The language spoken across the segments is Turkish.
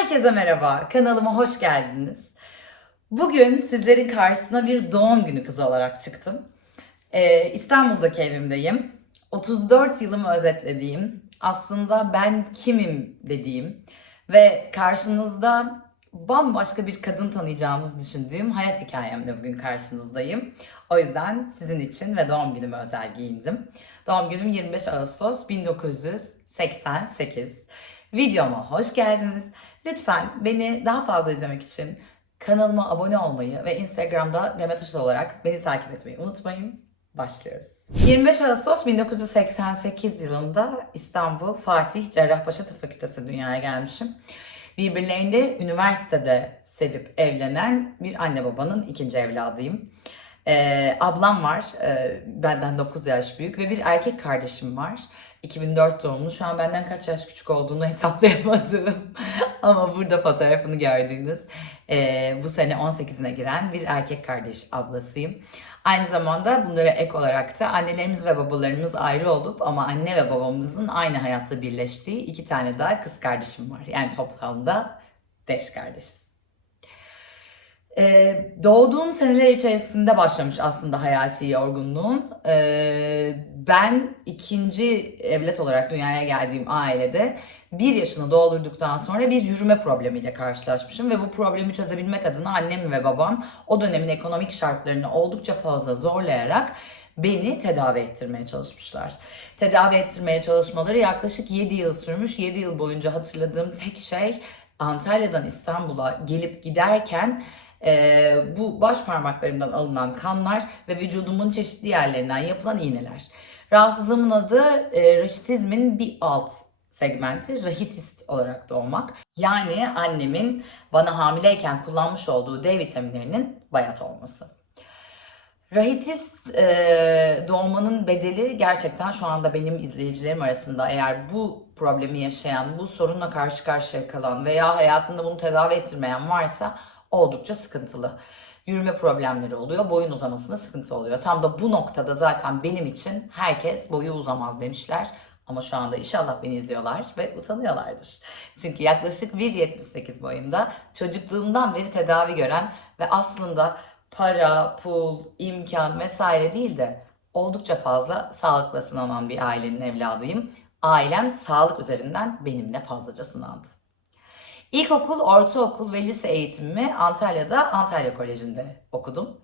Herkese merhaba, kanalıma hoş geldiniz. Bugün sizlerin karşısına bir doğum günü kızı olarak çıktım. Ee, İstanbul'daki evimdeyim. 34 yılımı özetlediğim, aslında ben kimim dediğim ve karşınızda bambaşka bir kadın tanıyacağınızı düşündüğüm hayat hikayemle bugün karşınızdayım. O yüzden sizin için ve doğum günüme özel giyindim. Doğum günüm 25 Ağustos 1988. Videoma hoş geldiniz. Lütfen beni daha fazla izlemek için kanalıma abone olmayı ve Instagram'da Demet Işıl olarak beni takip etmeyi unutmayın. Başlıyoruz. 25 Ağustos 1988 yılında İstanbul Fatih Cerrahpaşa Tıp Fakültesi dünyaya gelmişim. Birbirlerini üniversitede sevip evlenen bir anne babanın ikinci evladıyım. Ee, ablam var, ee, benden 9 yaş büyük ve bir erkek kardeşim var. 2004 doğumlu, şu an benden kaç yaş küçük olduğunu hesaplayamadım. Ama burada fotoğrafını gördüğünüz ee, bu sene 18'ine giren bir erkek kardeş ablasıyım. Aynı zamanda bunlara ek olarak da annelerimiz ve babalarımız ayrı olup ama anne ve babamızın aynı hayatta birleştiği iki tane daha kız kardeşim var. Yani toplamda beş kardeşiz. Ee, doğduğum seneler içerisinde başlamış aslında hayati yorgunluğum. Ee, ben ikinci evlat olarak dünyaya geldiğim ailede bir yaşını doldurduktan sonra bir yürüme problemiyle karşılaşmışım ve bu problemi çözebilmek adına annem ve babam o dönemin ekonomik şartlarını oldukça fazla zorlayarak beni tedavi ettirmeye çalışmışlar. Tedavi ettirmeye çalışmaları yaklaşık 7 yıl sürmüş. 7 yıl boyunca hatırladığım tek şey Antalya'dan İstanbul'a gelip giderken e, bu baş parmaklarımdan alınan kanlar ve vücudumun çeşitli yerlerinden yapılan iğneler. Rahatsızlığımın adı e, raşitizmin bir alt segmenti rahitist olarak doğmak. Yani annemin bana hamileyken kullanmış olduğu D vitaminlerinin bayat olması. Rahitist e, doğmanın bedeli gerçekten şu anda benim izleyicilerim arasında eğer bu problemi yaşayan, bu sorunla karşı karşıya kalan veya hayatında bunu tedavi ettirmeyen varsa oldukça sıkıntılı. Yürüme problemleri oluyor, boyun uzamasında sıkıntı oluyor. Tam da bu noktada zaten benim için herkes boyu uzamaz demişler. Ama şu anda inşallah beni izliyorlar ve utanıyorlardır. Çünkü yaklaşık 1.78 boyunda çocukluğumdan beri tedavi gören ve aslında para, pul, imkan vesaire değil de oldukça fazla sağlıkla sınanan bir ailenin evladıyım. Ailem sağlık üzerinden benimle fazlaca sınandı. İlkokul, ortaokul ve lise eğitimimi Antalya'da Antalya Koleji'nde okudum.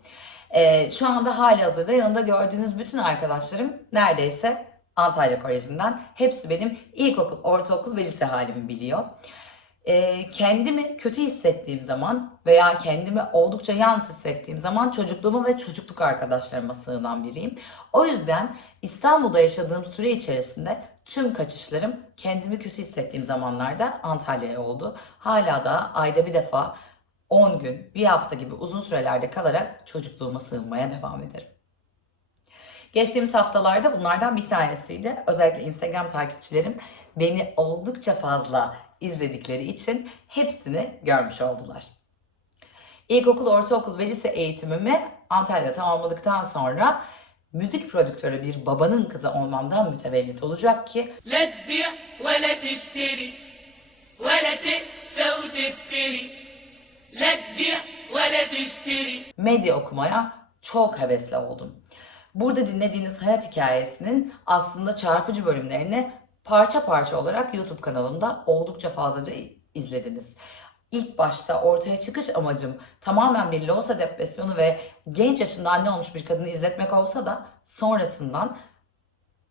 Ee, şu anda hali hazırda yanımda gördüğünüz bütün arkadaşlarım neredeyse Antalya Koleji'nden. Hepsi benim ilkokul, ortaokul ve lise halimi biliyor. Ee, kendimi kötü hissettiğim zaman veya kendimi oldukça yalnız hissettiğim zaman çocukluğuma ve çocukluk arkadaşlarıma sığınan biriyim. O yüzden İstanbul'da yaşadığım süre içerisinde tüm kaçışlarım kendimi kötü hissettiğim zamanlarda Antalya'ya oldu. Hala da ayda bir defa 10 gün, bir hafta gibi uzun sürelerde kalarak çocukluğuma sığınmaya devam ederim. Geçtiğimiz haftalarda bunlardan bir tanesiydi. Özellikle Instagram takipçilerim beni oldukça fazla izledikleri için hepsini görmüş oldular. İlkokul, ortaokul ve lise eğitimimi Antalya'da tamamladıktan sonra müzik prodüktörü bir babanın kızı olmamdan mütevellit olacak ki لا تبيع ولا تشتري ولا تقسى وتفتري لا تبيع ولا تشتري medya okumaya çok hevesli oldum. Burada dinlediğiniz hayat hikayesinin aslında çarpıcı bölümlerini parça parça olarak YouTube kanalımda oldukça fazlaca izlediniz. İlk başta ortaya çıkış amacım tamamen bir loğusa depresyonu ve genç yaşında anne olmuş bir kadını izletmek olsa da sonrasından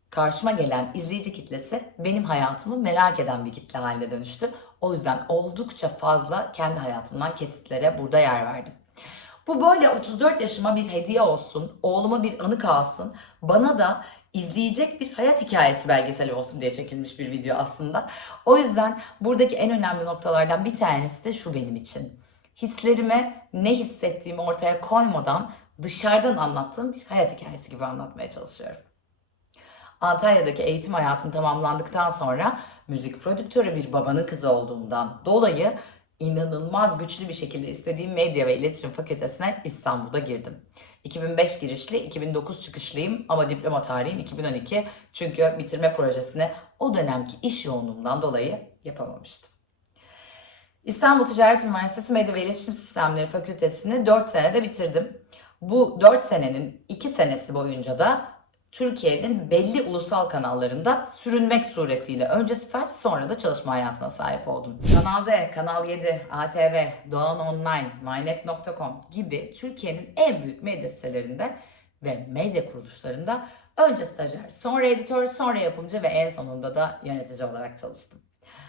karşıma gelen izleyici kitlesi benim hayatımı merak eden bir kitle haline dönüştü. O yüzden oldukça fazla kendi hayatımdan kesitlere burada yer verdim. Bu böyle 34 yaşıma bir hediye olsun, oğluma bir anı kalsın, bana da izleyecek bir hayat hikayesi belgeseli olsun diye çekilmiş bir video aslında. O yüzden buradaki en önemli noktalardan bir tanesi de şu benim için. Hislerime ne hissettiğimi ortaya koymadan dışarıdan anlattığım bir hayat hikayesi gibi anlatmaya çalışıyorum. Antalya'daki eğitim hayatım tamamlandıktan sonra müzik prodüktörü bir babanın kızı olduğumdan dolayı inanılmaz güçlü bir şekilde istediğim medya ve iletişim fakültesine İstanbul'da girdim. 2005 girişli, 2009 çıkışlıyım ama diploma tarihim 2012 çünkü bitirme projesini o dönemki iş yoğunluğumdan dolayı yapamamıştım. İstanbul Ticaret Üniversitesi Medya ve İletişim Sistemleri Fakültesini 4 senede bitirdim. Bu 4 senenin 2 senesi boyunca da Türkiye'nin belli ulusal kanallarında sürünmek suretiyle önce staj sonra da çalışma hayatına sahip oldum. Kanal D, Kanal 7, ATV, Doğan Online, mynet.com gibi Türkiye'nin en büyük medya sitelerinde ve medya kuruluşlarında önce stajyer, sonra editör, sonra yapımcı ve en sonunda da yönetici olarak çalıştım.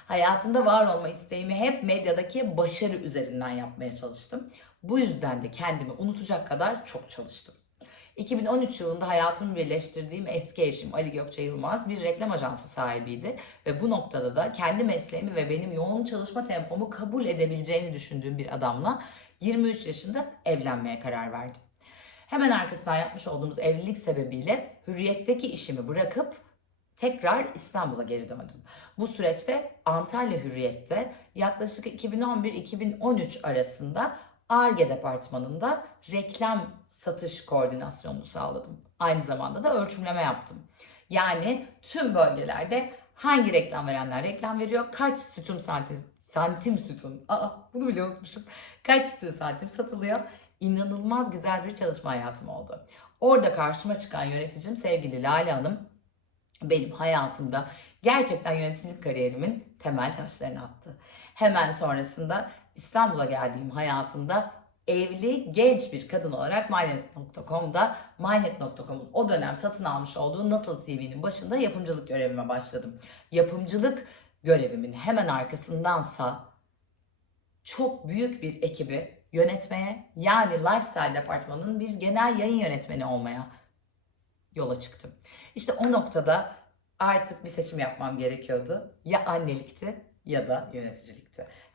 Hayatımda var olma isteğimi hep medyadaki başarı üzerinden yapmaya çalıştım. Bu yüzden de kendimi unutacak kadar çok çalıştım. 2013 yılında hayatımı birleştirdiğim eski eşim Ali Gökçe Yılmaz bir reklam ajansı sahibiydi ve bu noktada da kendi mesleğimi ve benim yoğun çalışma tempomu kabul edebileceğini düşündüğüm bir adamla 23 yaşında evlenmeye karar verdim. Hemen arkasından yapmış olduğumuz evlilik sebebiyle hürriyetteki işimi bırakıp tekrar İstanbul'a geri döndüm. Bu süreçte Antalya Hürriyet'te yaklaşık 2011-2013 arasında ARGE departmanında reklam satış koordinasyonunu sağladım. Aynı zamanda da ölçümleme yaptım. Yani tüm bölgelerde hangi reklam verenler reklam veriyor, kaç sütun santim, santim sütun, aa bunu bile unutmuşum, kaç sütun santim satılıyor. İnanılmaz güzel bir çalışma hayatım oldu. Orada karşıma çıkan yöneticim sevgili Lale Hanım benim hayatımda gerçekten yöneticilik kariyerimin temel taşlarını attı. Hemen sonrasında İstanbul'a geldiğim hayatımda evli genç bir kadın olarak mynet.com'da mynet.com'un o dönem satın almış olduğu Nasıl TV'nin başında yapımcılık görevime başladım. Yapımcılık görevimin hemen arkasındansa çok büyük bir ekibi yönetmeye yani lifestyle departmanının bir genel yayın yönetmeni olmaya yola çıktım. İşte o noktada artık bir seçim yapmam gerekiyordu. Ya annelikti ya da yöneticilikti.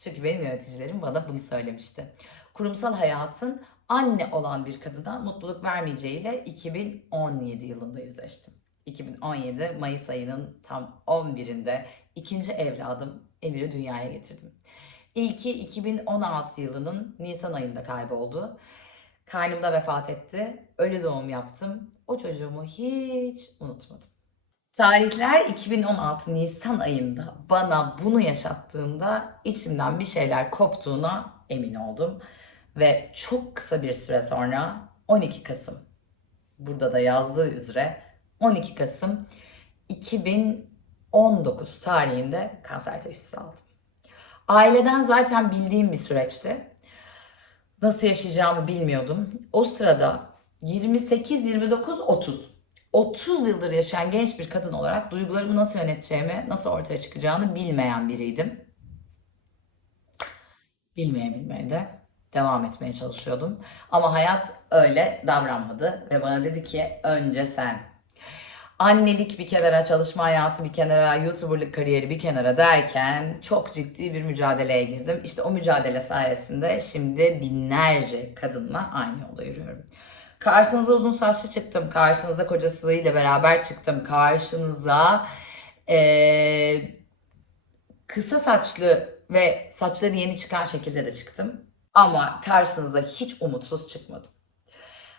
Çünkü benim yöneticilerim bana bunu söylemişti. Kurumsal hayatın anne olan bir kadına mutluluk vermeyeceğiyle 2017 yılında yüzleştim. 2017 Mayıs ayının tam 11'inde ikinci evladım Emir'i dünyaya getirdim. İlki 2016 yılının Nisan ayında kayboldu. Karnımda vefat etti. Ölü doğum yaptım. O çocuğumu hiç unutmadım. Tarihler 2016 Nisan ayında bana bunu yaşattığında içimden bir şeyler koptuğuna emin oldum. Ve çok kısa bir süre sonra 12 Kasım, burada da yazdığı üzere 12 Kasım 2019 tarihinde kanser teşhisi aldım. Aileden zaten bildiğim bir süreçti. Nasıl yaşayacağımı bilmiyordum. O sırada 28, 29, 30. 30 yıldır yaşayan genç bir kadın olarak duygularımı nasıl yöneteceğimi, nasıl ortaya çıkacağını bilmeyen biriydim. Bilmeye bilmeye de devam etmeye çalışıyordum. Ama hayat öyle davranmadı ve bana dedi ki önce sen. Annelik bir kenara, çalışma hayatı bir kenara, YouTuber'lık kariyeri bir kenara derken çok ciddi bir mücadeleye girdim. İşte o mücadele sayesinde şimdi binlerce kadınla aynı yolda yürüyorum. Karşınıza uzun saçlı çıktım. Karşınıza kocasıyla beraber çıktım. Karşınıza eee, kısa saçlı ve saçları yeni çıkan şekilde de çıktım. Ama karşınıza hiç umutsuz çıkmadım.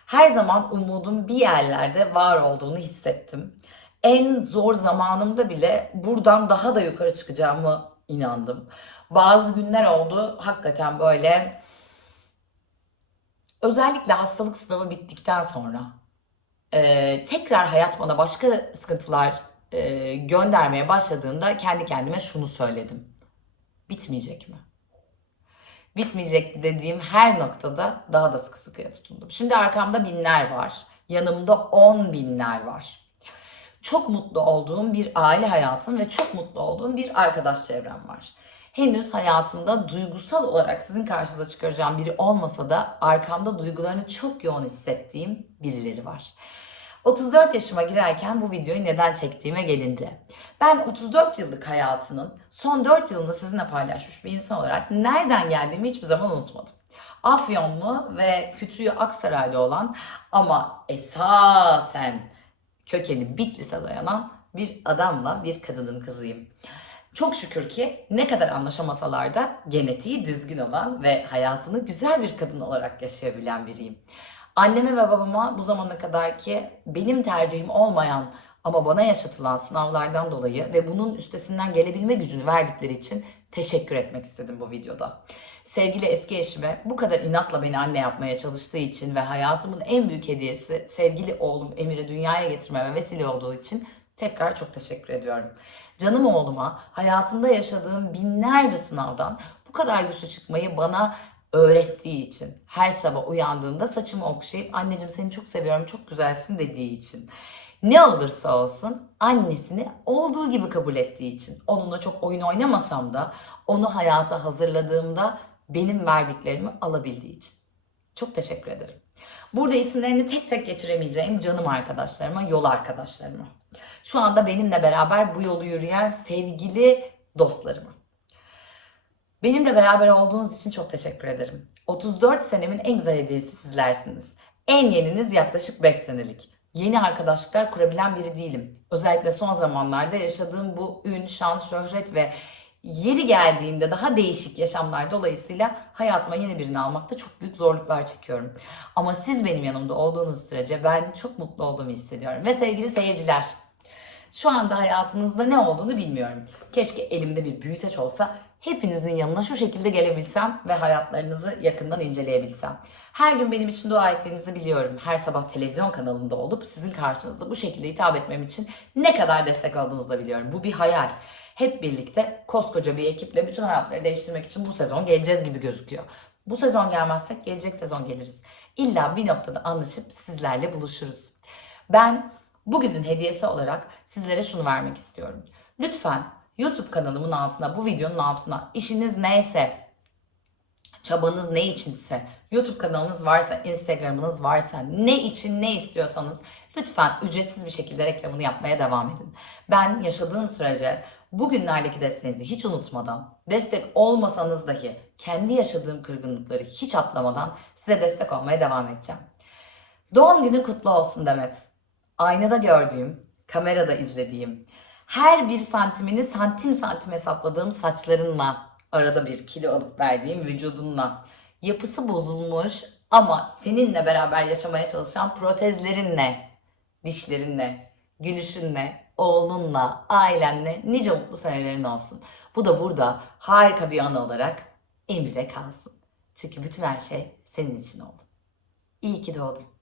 Her zaman umudum bir yerlerde var olduğunu hissettim. En zor zamanımda bile buradan daha da yukarı çıkacağımı inandım. Bazı günler oldu hakikaten böyle özellikle hastalık sınavı bittikten sonra e, tekrar hayat bana başka sıkıntılar e, göndermeye başladığında kendi kendime şunu söyledim. Bitmeyecek mi? Bitmeyecek dediğim her noktada daha da sıkı sıkıya tutundum. Şimdi arkamda binler var. Yanımda on binler var. Çok mutlu olduğum bir aile hayatım ve çok mutlu olduğum bir arkadaş çevrem var. Henüz hayatımda duygusal olarak sizin karşınıza çıkaracağım biri olmasa da arkamda duygularını çok yoğun hissettiğim birileri var. 34 yaşıma girerken bu videoyu neden çektiğime gelince. Ben 34 yıllık hayatının son 4 yılını sizinle paylaşmış bir insan olarak nereden geldiğimi hiçbir zaman unutmadım. Afyonlu ve kütüğü Aksaray'da olan ama esasen kökeni Bitlis'e dayanan bir adamla bir kadının kızıyım. Çok şükür ki ne kadar anlaşamasalar da genetiği düzgün olan ve hayatını güzel bir kadın olarak yaşayabilen biriyim. Anneme ve babama bu zamana kadar ki benim tercihim olmayan ama bana yaşatılan sınavlardan dolayı ve bunun üstesinden gelebilme gücünü verdikleri için teşekkür etmek istedim bu videoda. Sevgili eski eşime bu kadar inatla beni anne yapmaya çalıştığı için ve hayatımın en büyük hediyesi sevgili oğlum Emir'i dünyaya getirmeme vesile olduğu için tekrar çok teşekkür ediyorum. Canım oğluma hayatımda yaşadığım binlerce sınavdan bu kadar güçlü çıkmayı bana öğrettiği için, her sabah uyandığında saçımı okşayıp anneciğim seni çok seviyorum, çok güzelsin dediği için. Ne olursa olsun annesini olduğu gibi kabul ettiği için. Onunla çok oyun oynamasam da onu hayata hazırladığımda benim verdiklerimi alabildiği için. Çok teşekkür ederim. Burada isimlerini tek tek geçiremeyeceğim canım arkadaşlarıma, yol arkadaşlarıma. Şu anda benimle beraber bu yolu yürüyen sevgili dostlarıma. Benimle beraber olduğunuz için çok teşekkür ederim. 34 senemin en güzel hediyesi sizlersiniz. En yeniniz yaklaşık 5 senelik. Yeni arkadaşlıklar kurabilen biri değilim. Özellikle son zamanlarda yaşadığım bu ün, şan, şöhret ve yeri geldiğinde daha değişik yaşamlar dolayısıyla hayatıma yeni birini almakta çok büyük zorluklar çekiyorum. Ama siz benim yanımda olduğunuz sürece ben çok mutlu olduğumu hissediyorum. Ve sevgili seyirciler, şu anda hayatınızda ne olduğunu bilmiyorum. Keşke elimde bir büyüteç olsa hepinizin yanına şu şekilde gelebilsem ve hayatlarınızı yakından inceleyebilsem. Her gün benim için dua ettiğinizi biliyorum. Her sabah televizyon kanalında olup sizin karşınızda bu şekilde hitap etmem için ne kadar destek aldığınızı da biliyorum. Bu bir hayal. Hep birlikte koskoca bir ekiple bütün hayatları değiştirmek için bu sezon geleceğiz gibi gözüküyor. Bu sezon gelmezsek gelecek sezon geliriz. İlla bir noktada anlaşıp sizlerle buluşuruz. Ben bugünün hediyesi olarak sizlere şunu vermek istiyorum. Lütfen YouTube kanalımın altına, bu videonun altına işiniz neyse, çabanız ne içinse, YouTube kanalınız varsa, Instagram'ınız varsa, ne için ne istiyorsanız lütfen ücretsiz bir şekilde reklamını yapmaya devam edin. Ben yaşadığım sürece bugünlerdeki desteğinizi hiç unutmadan, destek olmasanız dahi kendi yaşadığım kırgınlıkları hiç atlamadan size destek olmaya devam edeceğim. Doğum günün kutlu olsun Demet. Aynada gördüğüm, kamerada izlediğim, her bir santimini santim santim hesapladığım saçlarınla, arada bir kilo alıp verdiğim vücudunla, yapısı bozulmuş ama seninle beraber yaşamaya çalışan protezlerinle, dişlerinle, gülüşünle, oğlunla, ailenle nice mutlu senelerin olsun. Bu da burada harika bir anı olarak Emir'e kalsın. Çünkü bütün her şey senin için oldu. İyi ki doğdun.